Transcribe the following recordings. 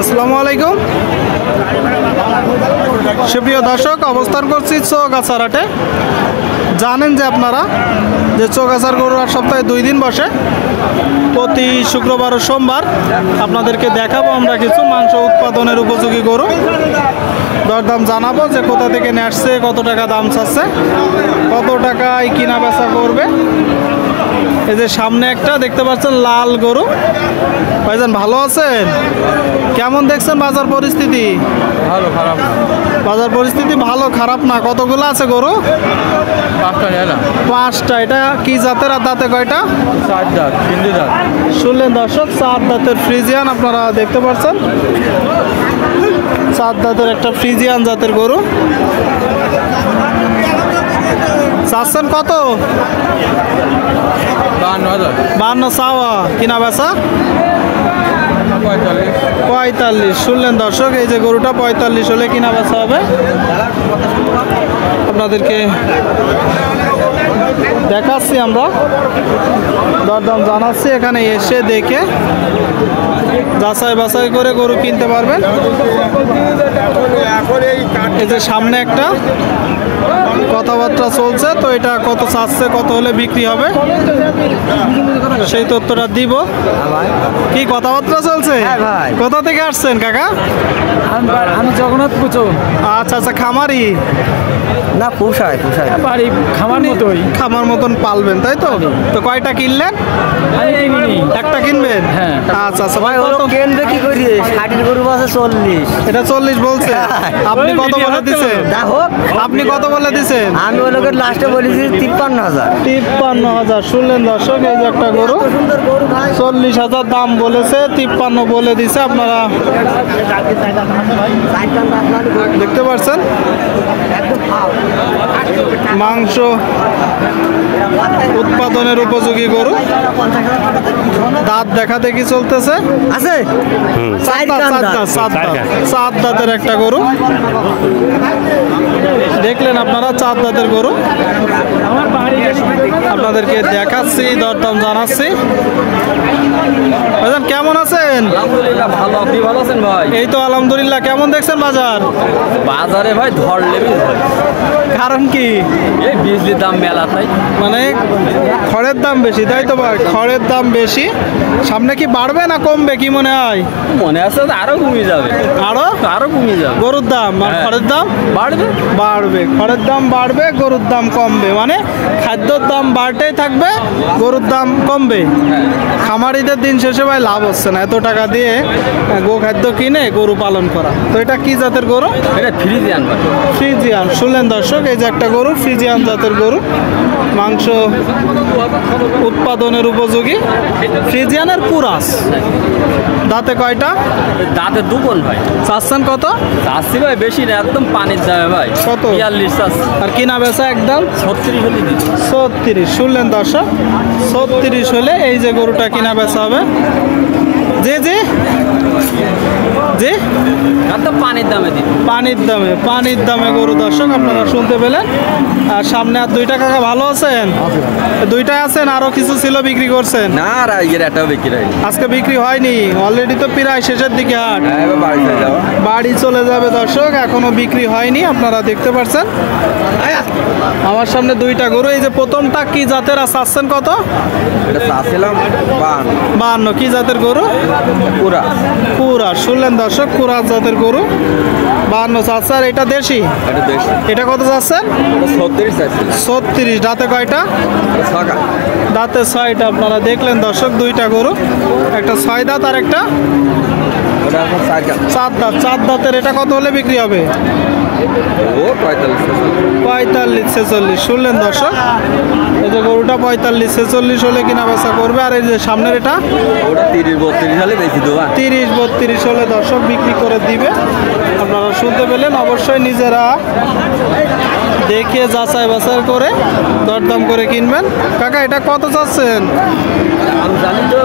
আসসালামু আলাইকুম সুপ্রিয় দর্শক, অবস্থান করছি চৌগাছার হাটে। জানেন যে আপনারা যে চৌগাছার গরু আর সপ্তাহে 2 দিন বসে, প্রতি শুক্রবার ও সোমবার আপনাদেরকে দেখাবো আমরা কিছু মাংস উৎপাদনের উপযোগী গরু। দরদাম জানাবো যে কোথা থেকে নিয়ে আসছে, কত টাকা দাম চাচ্ছে, কত টাকায় কিনা বেচা করবে। এই যে সামনে একটা দেখতে পাচ্ছেন লাল গরু। ভাইজান ভালো আছেন? কেমন দেখছেন বাজার পরিস্থিতি? ভালো খারাপ বাজার পরিস্থিতি ভালো খারাপ না। কতগুলো আছে গরু? 5টা। এটা কি জাতের আর দাঁতে কয়টা? 4 দাঁত, 3 দাঁত। শুনলেন দর্শক, 4 দাঁতের ফ্রিজিয়ান আপনারা দেখতে পাচ্ছেন। 4 দাঁতের একটা ফ্রিজিয়ান জাতের গরু। চাচ্ছেন কত? 52 চাওয়া, কিনা বেচা 45। শুনলেন দর্শক, এই যে গরুটা 45 হলে কিনা বেচা হবে। আপনাদেরকে দেখাচ্ছি আমরা, দরদাম জানাচ্ছি। এখানে এসে দেখে যাচাই বাছাই করে গরু কিনতে পারবেন। এই যে সামনে একটা কথাবার্তা চলছে, তো এটা কত চাচ্ছে, কত হলে বিক্রি হবে সেই তথ্যটা দিব। কি কথাবার্তা চলছে? কোথা থেকে আসছেন কাকা? আমি জগন্নাথপুর। আচ্ছা আচ্ছা, খামারি না, পোষায় বাড়ি খামার মতন পালবেন, তাই তো? তো কয়টা কিনলেন? একটা কিনবেন? হ্যাঁ। আচ্ছা আচ্ছা ভাই, কেন্দ্রে কি করি? 60 গরু আছে 40। এটা 40 বলছে। আপনি কত বলে দিচ্ছেন? আপনি কত বলে দিচ্ছেন? আমি ওই লোকের লাস্টে বলেছি 53,000। 53,000। শুনলেন দর্শক, এই যে একটা গরু 40,000 দাম বলেছে, 53 বলে দিছে। আপনারা দেখতে পাচ্ছেন মাংস উৎপাদনের উপযোগী গরু। দাঁত দেখা দেখি চলতেছে। আছে 4 দাঁতের একটা গরু দেখলেন আপনারা, 4 দাঁতের গরু আপনাদেরকে দেখাচ্ছি, দরদাম জানাচ্ছি। ভাইজান কেমন আছেন? আলহামদুলিল্লাহ ভালো। আপনি ভালো আছেন ভাই? এই তো আলহামদুলিল্লাহ। কেমন দেখছেন বাজার? বাজারে ভাই ধরলে কারণ কি? এই বিজলির দাম মেলা, তাই মানে খড়ের দাম বেশি, তাই তো ভাই? খড়ের দাম বেশি। সামনে কি বাড়বে না কমবে, কি মনে হয়? মনে আছে আরো কমে যাবে। আরো কমে যাবে গরুর দাম আর খড়ের দাম বাড়বে। খড়ের দাম বাড়বে, গরুর দাম কমবে। মানে খাদ্যর দাম বাড়তেই থাকবে, গরুর দাম কমবে। খামারিদের দিন শেষে ভাই লাভ হচ্ছে না এত টাকা দিয়ে গো খাদ্য কিনে গরু পালন করা। তো এটা কি জাতের গরু? এটা ফ্রিজিয়ান। শুনলেন দর্শক, এই যে একটা গরু ফ্রিজিয়ান জাতের গরু, মাংস উৎপাদনের উপযোগী ফ্রিজিয়ানের পুরাস। দাঁতে কয়টা? দাঁতে 2 কোন ভাই। চাচ্ছেন কত? চাচ্ছি ভাই বেশি না, একদম পানির দামে ভাই। কত? 42 চাচ্ছি। আর কিনা বেচা একদম 36 হলে দিচ্ছি। 36। শুনলেন দর্শক, 36 হলে এই যে গরুটা কিনা বেচা হবে। জি জি জি, একদম পানির দামে দিই। পানির দামে গরু দর্শক আপনারা শুনতে পেলেন। আর সামনে আর 2টা কাকা ভালো আছেন? 2টাই আছেন, আরো কিছু ছিল বিক্রি করছেন? না, আর এটাও বিক্রি হয়নি। আজকে বিক্রি হয়নি, অলরেডি তো প্রায় শেষের দিকে হাট। বাড়ি চলে যাবে দর্শক, এখনো বিক্রি হয়নি। আপনারা দেখতে পাচ্ছেন আমার সামনে 2টা গরু। এই যে প্রথমটা কি জাতের, আর চাচ্ছেন কত? এটা চাচ্ছিলাম 52। কি জাতের গরু? পুরা। শুনলেন দর্শক, পুরা জাতের গরু 52 চাচ্ছে। আর এটা দেশি? এটা কত চাচ্ছেন? 36। দাঁতে কয়টা? দাঁতে 6টা। আপনারা দেখলেন দর্শক, 2টা গরু, একটা 6 দাঁত আর একটা 4 দাঁত। 4 দাঁতের এটা কত হলে বিক্রি হবে? 45-46। শুনলেন দর্শক, এই যে গরুটা 45-46 হলে কিনা বেচা করবে। আর এই যে সামনের এটা 30-32 হলে বেশি দেওয়া। 30-32 হলে দর্শক বিক্রি করে দিবে। আপনারা শুনতে পেলেন। অবশ্যই নিজেরা দেখে যাচাই বাছাই করে দরদাম করে কিনবেন। কাকা এটা কত চাচ্ছেন? আমি জানি তো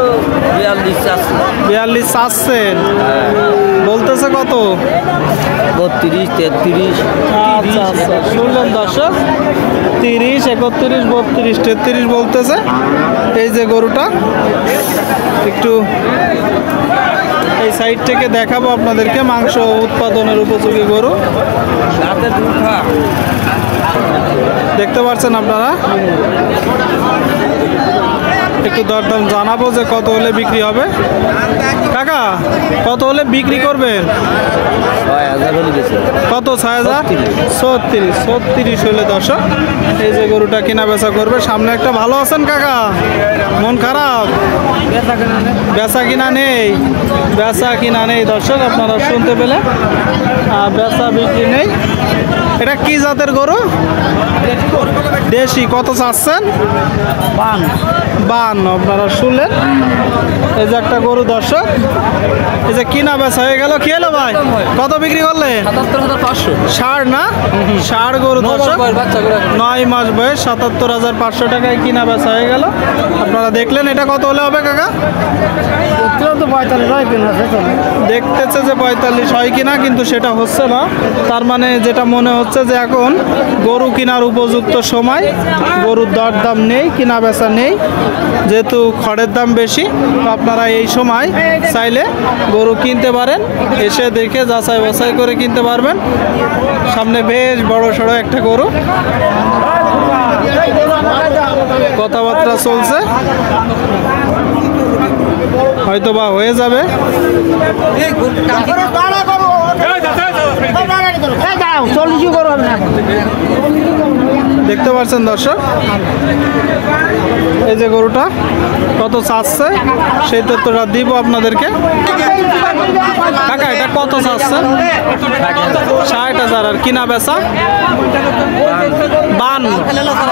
42 চাচ্ছেন। বলতেছে কত? 32-33। আচ্ছা আচ্ছা, শুনলেন দর্শক, 30, 31, 32, 33 বলতেছে। এই যে গরুটা একটু সাইড থেকে দেখাবো আপনাদেরকে মাংস উৎপাদনের উপযোগী গরু। দেখতে পাচ্ছেন আপনারা, একটু দরদাম জানাবো যে কত হলে বিক্রি হবে। কাকা কত হলে বিক্রি করবেন? কত? 6,000? 36 হলে দর্শক এই যে গরুটা কেনা বেচা করবে। সামনে একটা ভালো আছেন কাকা? মন খারাপ? বেচা কিনা নেই? বেচা কিনা নেই দর্শক, আপনারা শুনতে পেলে, বেচা বিক্রি নেই। এটা কি জাতের গরু? দেশি। কত চাচ্ছেন? 52। আপনারা শুনলেন, এই যে একটা গরু দর্শক, এই যে কিনা বেচা হয়ে গেল। কি হলো ভাই, কত বিক্রি করলেন? 77,500। ষাড় না? ষাড় গরু দর্শক, 9 মাস বয়স, 77,500 টাকায় কিনা বেচা হয়ে গেল। আপনারা দেখলেন, এটা কত হলে হবে কাকা? দেখতেছে যে 45 হয় কিনা, কিন্তু সেটা হচ্ছে না। তার মানে যেটা মনে হচ্ছে যে এখন গরু কেনার উপযুক্ত সময়, গরুর দরদাম নেই, কিনা বেচা নেই, যেহেতু খড়ের দাম বেশি। তো আপনারা এই সময় চাইলে গরু কিনতে পারেন, এসে দেখে যাচাই বাছাই করে কিনতে পারবেন। সামনে বেশ বড় সড়ো একটা গরু, কথাবার্তা চলছে, হয়তো বা হয়ে যাবে। দেখতে পাচ্ছেন দর্শক, এই যে গরুটা কত চাচ্ছে সেই তথ্যটা দিব আপনাদেরকে। কাকা এটা কত চাচ্ছেন? 60,000। আর কিনা বেচা 52।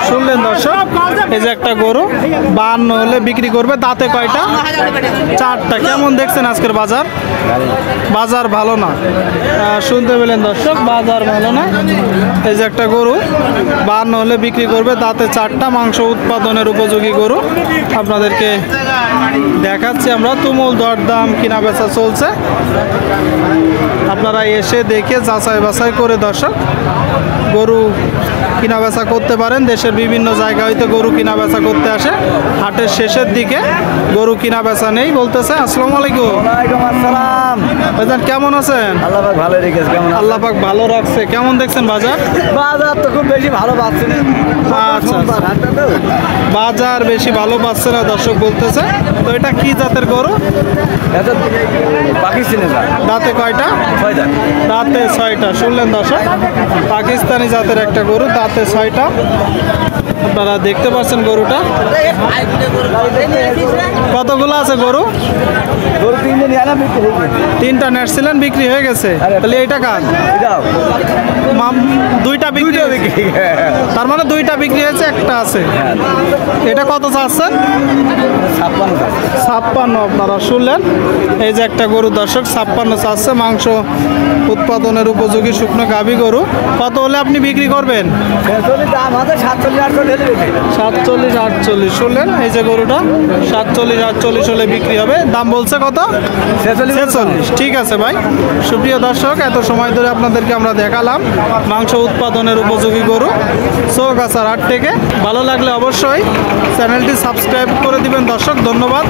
শুনলেন দর্শক, এই যে একটা গরু 52 হলে বিক্রি করবে। দাঁতে কয়টা? 4টা। কেমন দেখছেন আজকের বাজার? বাজার ভালো না, শুনতে পেলেন দর্শক, বাজার ভালো না। এই যে একটা গরু 52 হলে বিক্রি করবে, দাঁতে 4টা, মাংস উৎপাদনের উপযোগী গরু আপনাদেরকে দেখাচ্ছি আমরা। তুমুল দরদাম কিনা বেচা চলছে, আপনারা এসে দেখে যাচাই বাছাই করে দর্শক গরু কিনা বেচা করতে পারেন। দেশের বিভিন্ন জায়গা হইতে গরু কিনা বেচা করতে আসে। হাটের শেষের দিকে গরু কিনা বেচা নেই বলতেছে। আসসালামু আলাইকুম। ভাইজান কেমন আছেন? আল্লাহ পাক ভালো রেখেছে। কেমন? আল্লাহ পাক ভালো রাখছে। কেমন দেখছেন বাজার? বাজার তো খুব বেশি ভালো পাচ্ছে না। আচ্ছা, বাজার বেশি ভালো পাচ্ছে না দর্শক বলতেছে। তো এটা কি জাতের গরু? পাকিস্তানি দাঁতে কয়টা? 6টা। দাঁতে 6টা। শুনলেন দর্শক, পাকিস্তানি জাতের একটা গরু, দাঁতে 6টা। আপনারা দেখতে পাচ্ছেন গরুটা। কতগুলো আছে গরু? গরু 3 দিন বিক্রি হয়ে গেছে। 3টা নেটছিলেন, বিক্রি হয়ে গেছে। তাহলে এইটা কার? দুইটা বিক্রি হয়েছে। তার মানে 2টা বিক্রি হয়েছে, একটা আছে। এটা কত চাচ্ছেন? 56। আপনারা শুনলেন, এই যে একটা গরু দর্শক 56 চাচ্ছে। মাংস উৎপাদনের উপযোগী শুকনো গাভী গরু। কত হলে আপনি বিক্রি করবেন? 47-48। শুনলেন, এই যে গরুটা 47-48 হলে বিক্রি হবে। দাম বলছে কত? 46। ঠিক আছে ভাই। সুপ্রিয় দর্শক, এত সময় ধরে আপনাদেরকে আমরা দেখালাম মাংস উৎপাদনের উপযোগী গরু চৌগাছার হাট থেকে। ভালো লাগলে অবশ্যই চ্যানেলটি সাবস্ক্রাইব করে দিবেন দর্শক। ধন্যবাদ।